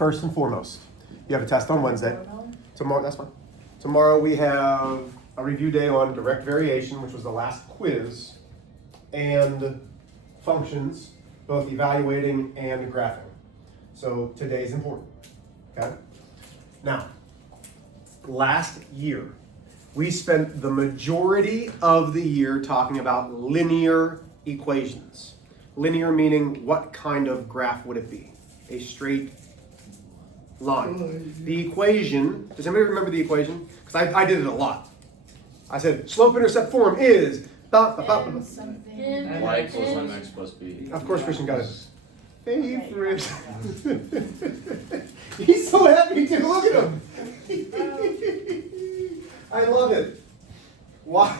first and foremost, you have a test on Wednesday. Tomorrow, that's fine. Tomorrow we have a review day on direct variation, which was the last quiz, and functions, both evaluating and graphing. So today's important, okay? Now, last year, we spent the majority of the year talking about linear equations. Linear meaning what kind of graph would it be? A straight line. The equation, does anybody remember the equation? Because I did it a lot. I said slope-intercept form is Y equals mx plus b. Of course Christian got it. Hey, Chris. He's so happy too. Look at him. I love it. Why?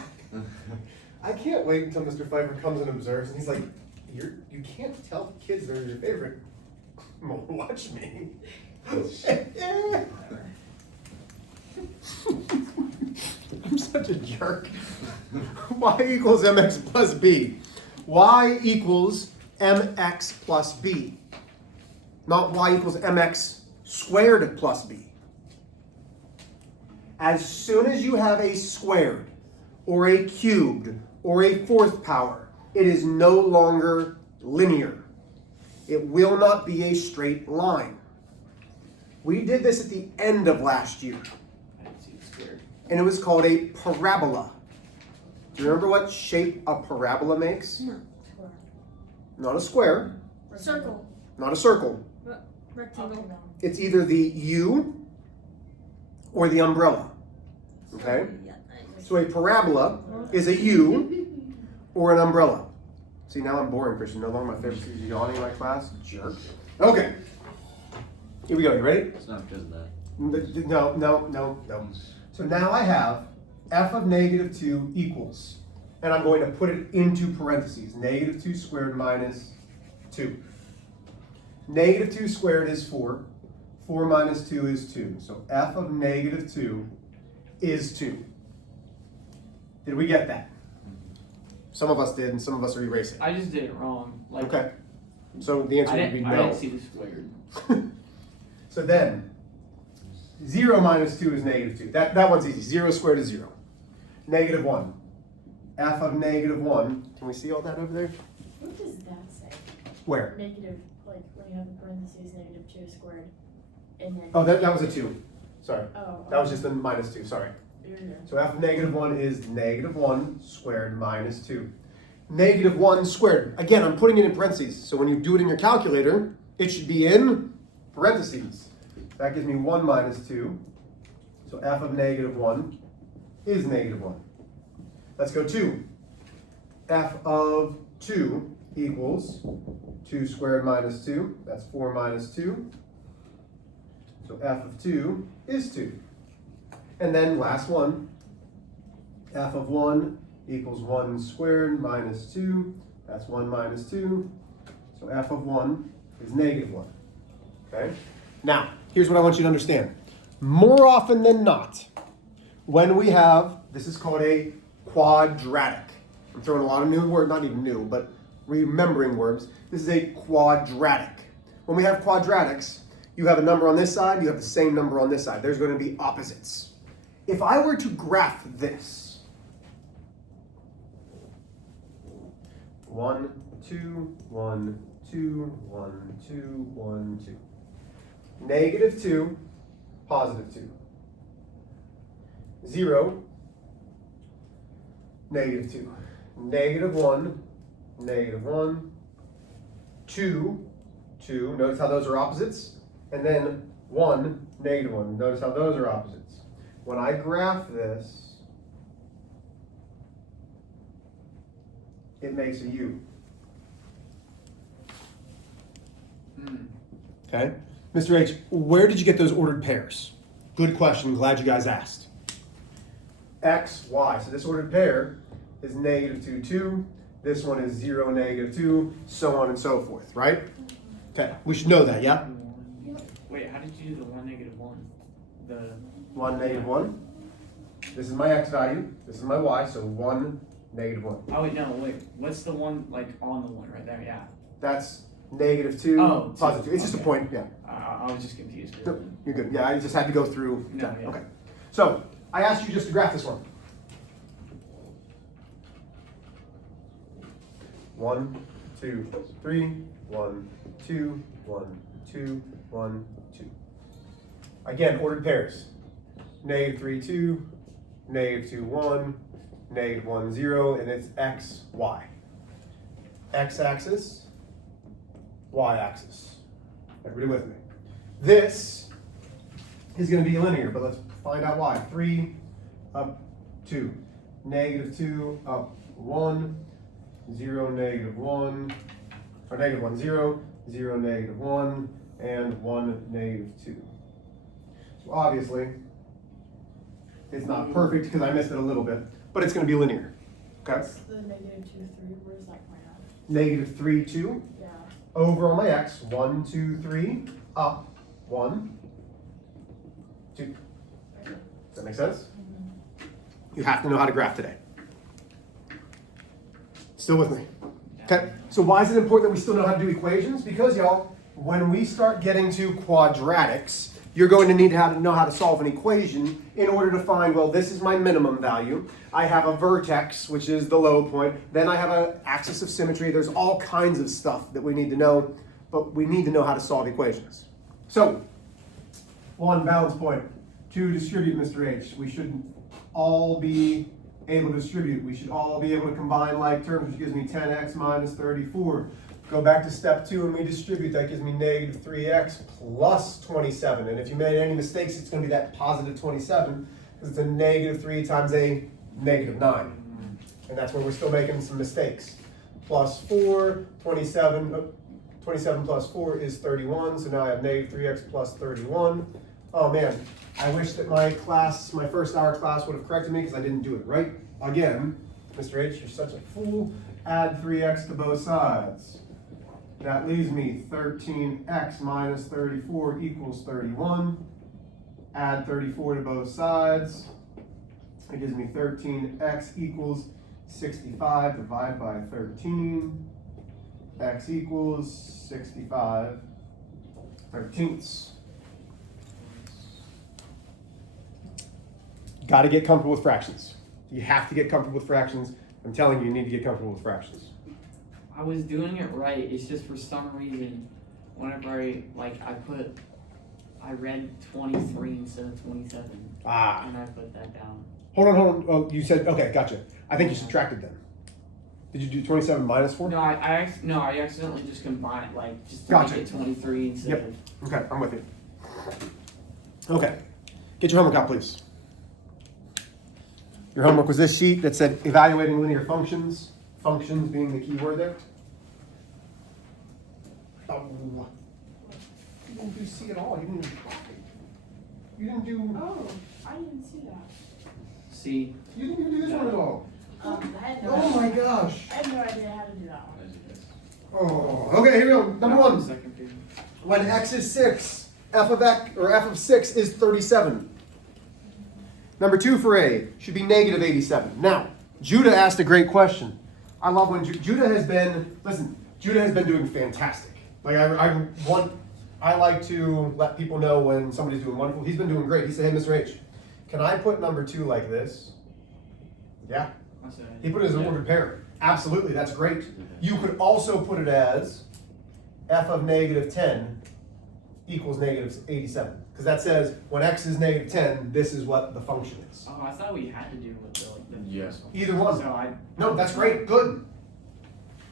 I can't wait until Mr. Pfeiffer comes and observes, and he's like, you can't tell kids they're your favorite. Well, watch me. I'm such a jerk. Y equals mx plus b. Y equals mx plus b. Not y equals mx squared plus b. As soon as you have a squared, or a cubed, or a fourth power, it is no longer linear. It will not be a straight line. We did this at the end of last year. And it was called a parabola. Do you remember what shape a parabola makes? No. Not a square. Circle. Not a circle. Rectangle. It's either the U or the umbrella. Okay? So a parabola is a U or an umbrella. See, now I'm boring, Christian. No longer my favorite. Is yawning in my class? Jerk. Okay. Here we go. You ready? It's not because of that. No. So now I have f of negative 2 equals, and I'm going to put it into parentheses, negative 2 squared minus 2. Negative 2 squared is 4. 4 minus 2 is 2. So f of negative 2 is 2. Did we get that? Some of us did, and some of us are erasing. I just did it wrong. Like, Okay. So the answer would be I no. didn't see the squared. So then, 0 minus 2 is negative 2. That one's easy. 0 squared is 0. Negative 1. F of negative 1. Can we see all that over there? What does that say? Where? Negative, like when you have in parentheses, negative 2 squared, and then. Oh, that was a 2. Sorry. Oh. That was just a minus 2. Sorry. So f of negative 1 is negative 1 squared minus 2. Negative 1 squared. Again, I'm putting it in parentheses. So when you do it in your calculator, it should be in parentheses. That gives me 1 minus 2. So f of negative 1 is negative 1. Let's go 2. F of 2 equals 2 squared minus 2. That's 4 minus 2. So f of 2 is 2. And then last one, f of 1 equals 1 squared minus 2. That's 1 minus 2. So f of 1 is negative 1. Okay? Now, here's what I want you to understand. More often than not, when we have, this is called a quadratic. I'm throwing a lot of new words, not even new, but remembering words. This is a quadratic. When we have quadratics, you have a number on this side, you have the same number on this side. There's going to be opposites. If I were to graph this, 1, 2, 1, 2, 1, 2, 1, 2. Negative 2, positive 2. 0, negative 2. Negative 1, negative 1. 2, 2. Notice how those are opposites. And then 1, negative 1. Notice how those are opposites. When I graph this, it makes a U. Okay? Mr. H, where did you get those ordered pairs? Good question. Glad you guys asked. X, Y. So this ordered pair is negative 2, 2. This one is 0, negative 2, so on and so forth, right? Okay, we should know that, yeah? Wait, how did you do the 1, negative 1? The 1, negative 1. This is my X value. This is my Y, so 1, negative 1. Oh wait, no, wait. What's the one like on the one right there? Yeah. That's -2, Oh, positive 2. It's just a okay. point, yeah. I was just confused. No, you're good. Yeah, I just had to go through. No, yeah. Okay. So I asked you just to graph this one. 1, 2, 3, 1, 2, 1, 2, 1, 2. Again, ordered pairs. -3, 2, -2, 1, -1, 0, and it's x, y. X-axis, y-axis. Everybody with me? This is going to be linear, but let's find out why. 3 up 2, -2 up 1, 0, -1, or -1, 0, 0, -1, and 1, -2. So obviously, it's not perfect because I missed it a little bit, but it's going to be linear. Okay? What's the -2, 3? Where's that point at? -3, 2. Yeah. Over on my x, 1, 2, 3, up 1, 2. Okay. Does that make sense? You have to know how to graph today. Still with me? Okay, so why is it important that we still know how to do equations? Because y'all, when we start getting to quadratics, you're going to need to know how to solve an equation in order to find, well, this is my minimum value. I have a vertex, which is the low point. Then I have an axis of symmetry. There's all kinds of stuff that we need to know, but we need to know how to solve equations. So, 1, balance point. 2, distribute, Mr. H. We should all be able to distribute. We should all be able to combine like terms, which gives me 10x minus 34. Go back to step 2 and we distribute. That gives me -3x plus 27. And if you made any mistakes, it's going to be that positive 27 because it's a -3 times a -9. And that's where we're still making some mistakes. Plus 4, 27 plus 4 is 31. So now I have -3x plus 31. Oh man, I wish that my first hour class would have corrected me because I didn't do it right. Again, Mr. H, you're such a fool. Add 3x to both sides. That leaves me 13x minus 34 equals 31. Add 34 to both sides. It gives me 13x equals 65 divided by 13. X equals 65 thirteenths. Got to get comfortable with fractions. You have to get comfortable with fractions. I'm telling you, you need to get comfortable with fractions. I was doing it right. It's just for some reason, whenever I read 23 instead of 27. Ah. And I put that down. Hold on. Oh, you said, okay, gotcha. I think you subtracted them. Did you do 27 minus 4? No, I accidentally just combined, just to Gotcha. make it 23 instead Yep. of. Okay, I'm with you. Okay, get your homework out, please. Your homework was this sheet that said evaluating linear functions, functions being the key word there. Oh, you didn't do C at all. You didn't even try. You didn't do. Oh, I didn't see that. See, You didn't even do this one at all. I had no Oh idea. my gosh. I had no idea how to do that one. Oh, okay. Here we go. Number one. Second period. When x is 6, f of 6 is 37. Number 2 for A should be -87. Now, Judah asked a great question. I love when Judah has been doing fantastic. Like I like to let people know when somebody's doing wonderful. He's been doing great. He said, "Hey, Mr. H, can I put number 2 like this?" Yeah. He put it as an ordered pair. Absolutely, that's great. You could also put it as f of -10 equals -87. Because that says when x is -10, this is what the function is. Oh, I thought we had to do with the Yeah. first one. Either one. So No, that's great. Good.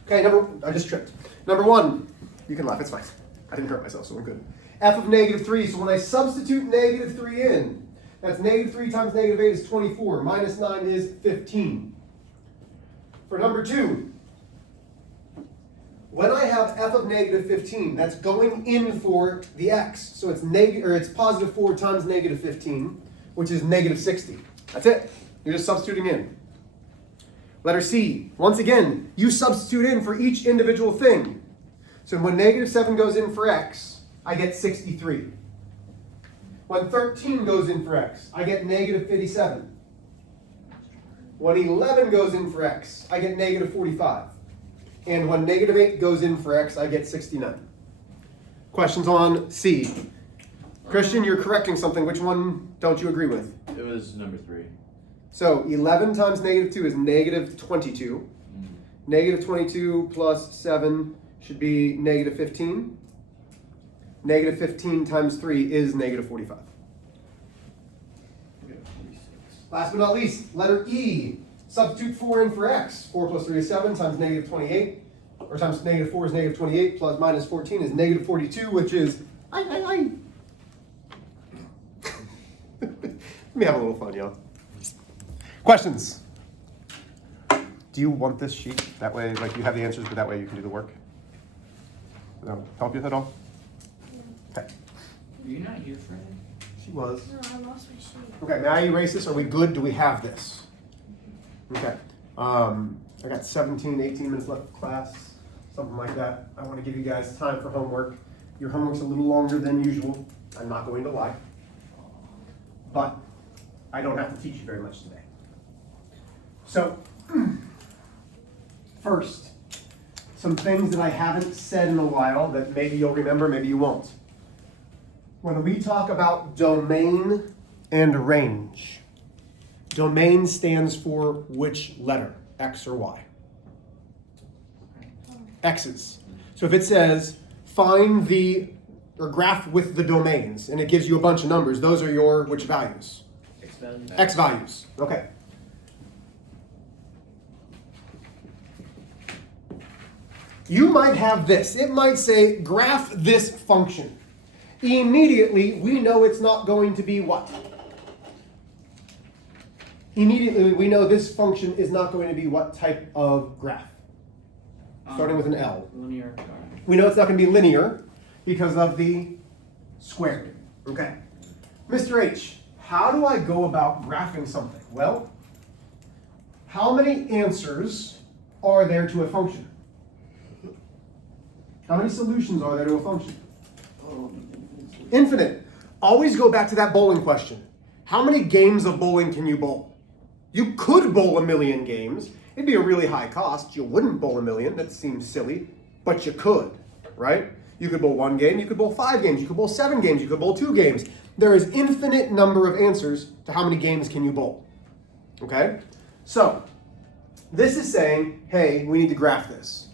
Okay, I just tripped. Number 1, you can laugh, it's fine. I didn't hurt myself, so we're good. F of -3, so when I substitute -3 in, that's -3 times -8 is 24, minus 9 is 15. For number 2, when I have f of -15, that's going in for the x. So it's positive 4 times -15, which is -60. That's it. You're just substituting in. Letter C. Once again, you substitute in for each individual thing. So when -7 goes in for x, I get 63. When 13 goes in for x, I get -57. When 11 goes in for x, I get -45. And when negative 8 goes in for x, I get 69. Questions on C? Christian, you're correcting something. Which one don't you agree with? It was number 3. So 11 times negative 2 is negative 22. Negative 22 plus 7 should be negative 15. Negative 15 times 3 is negative 45. Last but not least, letter E. Substitute 4 in for x. 4 plus 3 is 7 times negative 28. Or times negative 4 is negative 28 plus minus 14 is negative 42, which is Let me have a little fun, y'all. Questions? Do you want this sheet? That way, like, you have the answers, but that way you can do the work. Does that help you at all? Okay. Are you not here, Fred? She was. No, I lost my sheet. Okay, may I erase this? Are we good? Do we have this? Okay. I got 17, 18 minutes left of class, something like that. I want to give you guys time for homework. Your homework's a little longer than usual. I'm not going to lie. But I don't have to teach you very much today. So, first, some things that I haven't said in a while that maybe you'll remember, maybe you won't. When we talk about domain and range, domain stands for which letter? X or Y? X's. So if it says, find the, or graph with the domains, and it gives you a bunch of numbers, those are your which values? X values. X values. Okay. You might have this. It might say, graph this function. Immediately, we know it's not going to be what? Immediately, we know this function is not going to be what type of graph? Starting with an L. Linear. We know it's not going to be linear because of the squared. Okay. Mr. H, how do I go about graphing something? Well, how many answers are there to a function? How many solutions are there to a function? Infinite. Always go back to that bowling question. How many games of bowling can you bowl? You could bowl 1,000,000 games. It'd be a really high cost. You wouldn't bowl 1,000,000. That seems silly. But you could, right? You could bowl 1 game. You could bowl 5 games. You could bowl 7 games. You could bowl 2 games. There is infinite number of answers to how many games can you bowl. Okay? So, this is saying, hey, we need to graph this.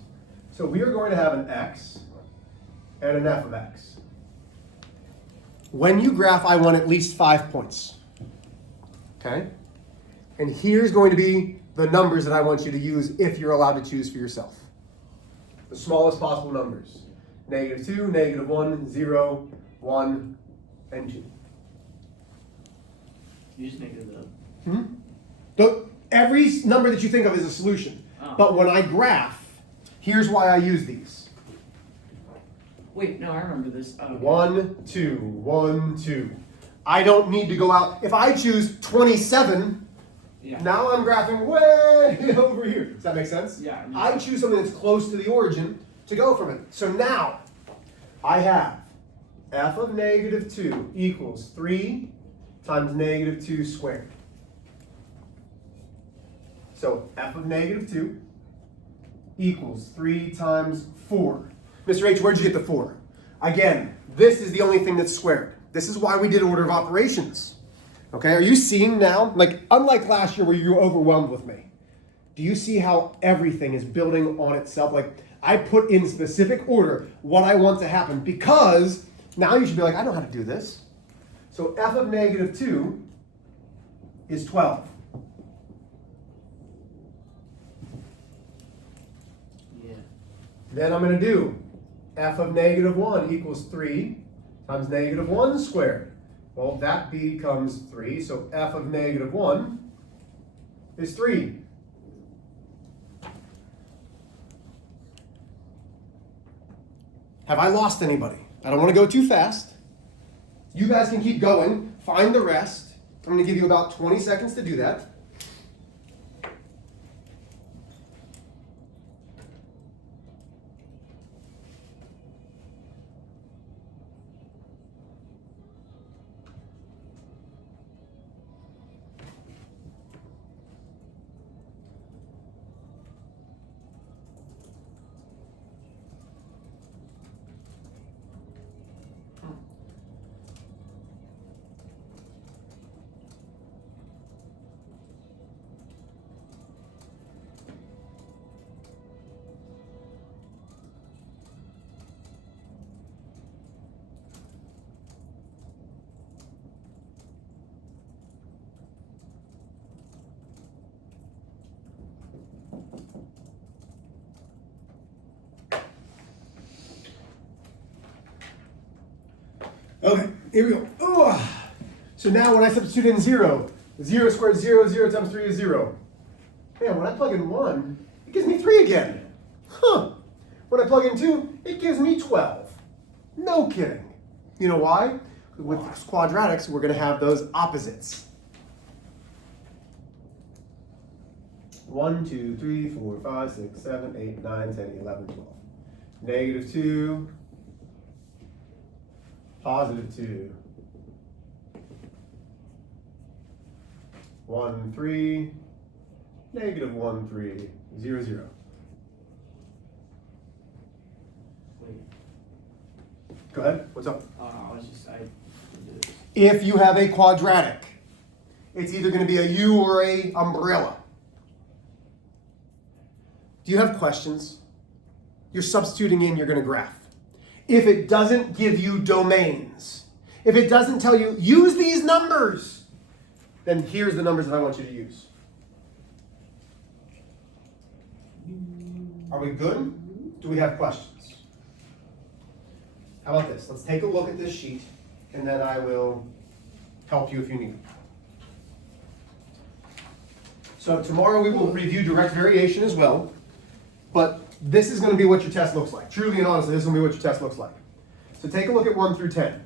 So we are going to have an x and an f of x. When you graph, I want at least 5 points. Okay? And here's going to be the numbers that I want you to use if you're allowed to choose for yourself. The smallest possible numbers. -2, -1, 0, 1, and 2. You just negative that. Every number that you think of is a solution. Oh. But when I graph, here's why I use these. Wait, no, I remember this. Oh, okay. 1, 2, 1, 2. I don't need to go out. If I choose 27, Yeah. now I'm graphing way over here. Does that make sense? Yeah. I choose something that's close to the origin to go from it. So now, I have f of -2 equals 3 times -2 squared. So f of -2 equals 3 times 4. Mr. H, where'd you get the 4? Again, this is the only thing that's squared. This is why we did order of operations. Okay, are you seeing now? Like, unlike last year where you were overwhelmed with me, do you see how everything is building on itself? Like, I put in specific order what I want to happen because now you should be like, I know how to do this. So f of -2 is 12. Yeah. Then I'm going to do f of -1 equals 3 times -1 squared. Well, that becomes 3, so f of -1 is 3. Have I lost anybody? I don't want to go too fast. You guys can keep going. Find the rest. I'm going to give you about 20 seconds to do that. Okay, here we go. Oh. So now when I substitute in 0, 0 squared 0, 0 times 3 is 0. Man, when I plug in 1, it gives me 3 again. Huh. When I plug in 2, it gives me 12. No kidding. You know why? With quadratics, we're going to have those opposites. 1, 2, 3, 4, 5, 6, 7, 8, 9, 10, 11, 12. Negative 2, positive 2. 1, 3, negative 1, 3, 0, 0. Wait. Go ahead. What's up? I was just, I did this. If you have a quadratic, it's either going to be a U or a umbrella. Do you have questions? You're substituting in, you're going to graph. If it doesn't give you domains, if it doesn't tell you, use these numbers, then here's the numbers that I want you to use. Are we good? Do we have questions? How about this? Let's take a look at this sheet, and then I will help you if you need. So tomorrow we will review direct variation as well, but this is going to be what your test looks like. Truly and honestly, this is going to be what your test looks like. So take a look at 1 through 10.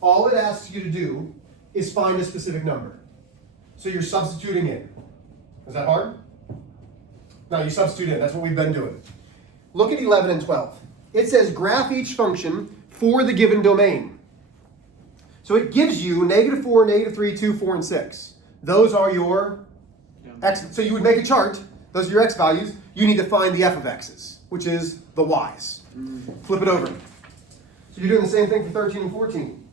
All it asks you to do is find a specific number. So you're substituting in. Is that hard? No, you substitute in. That's what we've been doing. Look at 11 and 12. It says graph each function for the given domain. So it gives you negative 4, negative 3, 2, 4, and 6. Those are your x. So you would make a chart. Those are your x values. You need to find the f of x's, which is the y's. Flip it over. So you're doing the same thing for 13 and 14.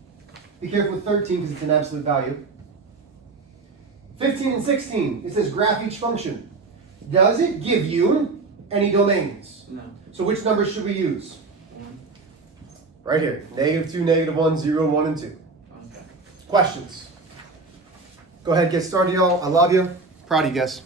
Be careful with 13 because it's an absolute value. 15 and 16, it says graph each function. Does it give you any domains? No. So which numbers should we use? 1. Right here. Negative 2, negative 1, 0, 1, and 2. Okay. Questions? Go ahead, get started, y'all. I love you. Proud of you guys.